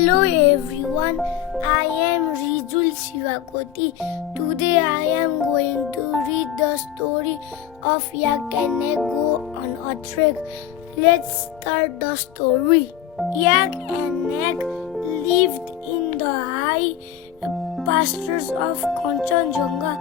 Hello everyone, I am Rijul Shiwakoti. Today I am going to read the story of Yak and Nak go on a trek. Let's start the story. Yak and Nak lived in the high pastures of Kanchenjunga.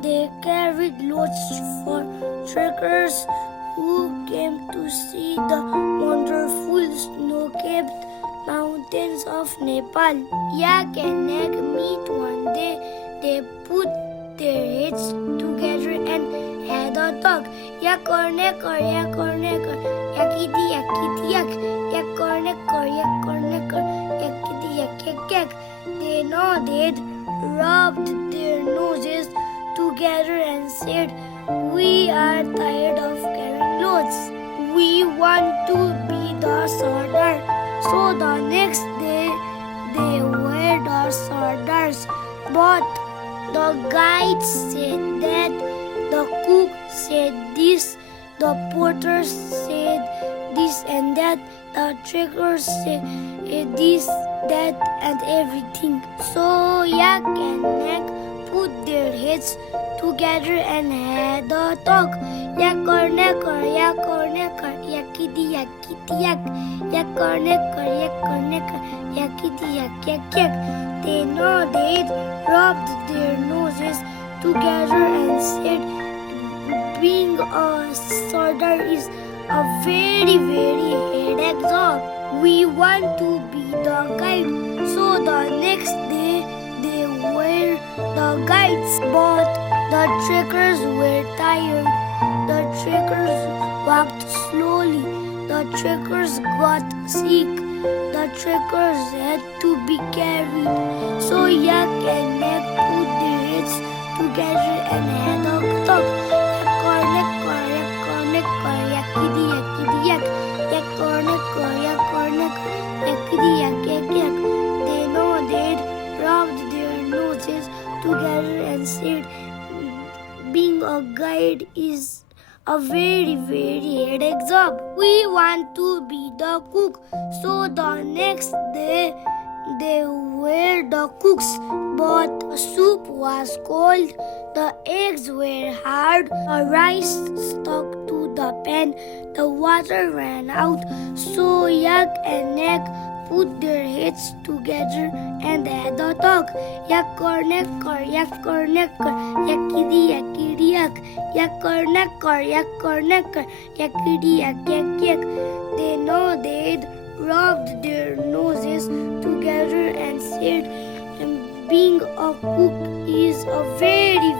They carried loads for trekkers who came to see the wonderful snow-capped mountains of Nepal. Yak and Nak meet one day. They put their heads together and had a talk. Yak or Nak or Yak or Nak or Yakity Yakity Yak. Yak or Nak or Yak or Nak or Yakity Yak Yak Yak. They nodded, rubbed their noses together and said, "We are tired of carrying loads. We want to be the sardar." So the next day they were the sardars. But the guides said that, the cook said this, the porter said this and that, the trekkers said this, that and everything. So Yak and Nak put their heads together and had a talk. Yak or Nak or Yak or Nak or Yakity Yakity Yak. Yak or Nak or Yak or Nak or Yakity Yak Yak Yak. They nodded, rubbed their noses together and said, "Being a sardar is a very headache job. We want to be the guide." So the next day they were the guides, but the trekkers were tired. The trekkers walked slowly. The trekkers got sick. The trekkers had to be carried. So Yak and Nak put their heads together and had a talk. Yak or Nak or Yak or Nak or Yakity Yakity Yak. Yak or Nak or Yak or Nak or Yakity Yak Yak Yak. They nodded, rubbed their noses together and said, "Being a guide is a very headache job. We want to be the cook." So the next day they were the cooks, but the soup was cold, the eggs were hard, the rice stuck to the pan, the water ran out. So Yak and Nak put their heads together and had a talk. Yak or Nak or Yak or Nak or Yakity Yakity Yak. Yak or Nak or Yak or Nak or Yakity Yak Yak Yak. They nodded, rubbed their noses together and said, "Being a cook is a very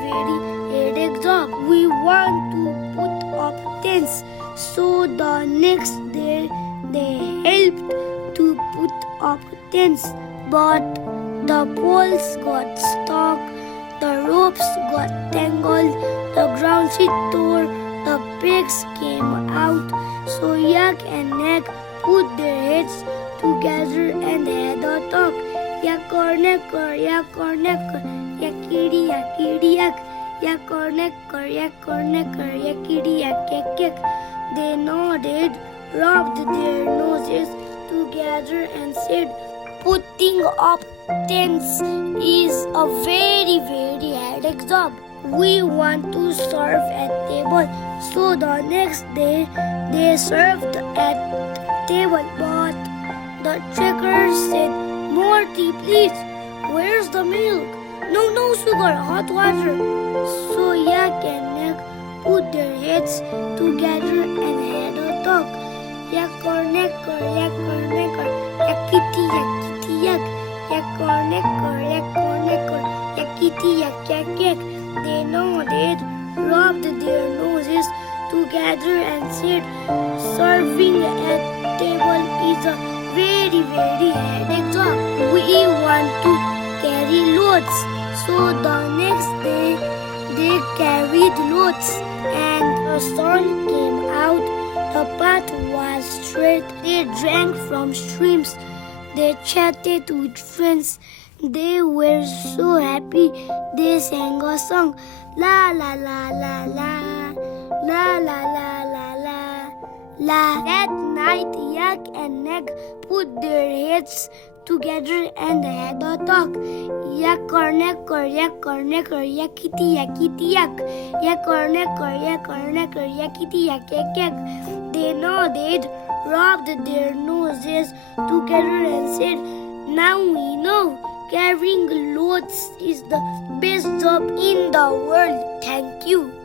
headache job. We want to put up tents." So the next day they helped to put up tents, but the poles got stuck, the ropes got tangled, the ground sheet tore, the pegs came out. So Yak and Nak put their heads together and had a talk. Yak or Nak or Yak or Nak or Yakity Yakity Yak. Yak or Nak or Yak or Nak or Yakity Yak Yak Yak. They nodded, rubbed their noses together and said, "Putting up tents is a very headache job. We want to serve at table." So the next day they served at table, but the trekkers said, "More tea please. Where's the milk?" No sugar, hot water." So Yak and Nak put their heads together and had a talk. Yak or Nak or Yak or Nak or Yakity Yakity Yak. Yak or Nak or Yak or Nak or Yakity Yak Yak Yak. They nodded, rubbed their noses together and said, "Serving at table is a very headache job. We want to carry loads." So the next day they carried loads and the sun came out. The path was straight. They drank from streams. They chatted with friends. They were so happy. They sang a song. La la la la la. La la la la la. That night Yak and Nak put their heads together and had a talk. Yak or Nak or yak or Nak or yakity yakity yak. Yak or Nak or yak or Nak or yakity yak yak yak. They nodded, rubbed their noses together and said, "Now we know carrying loads is the best job in the world. Thank you."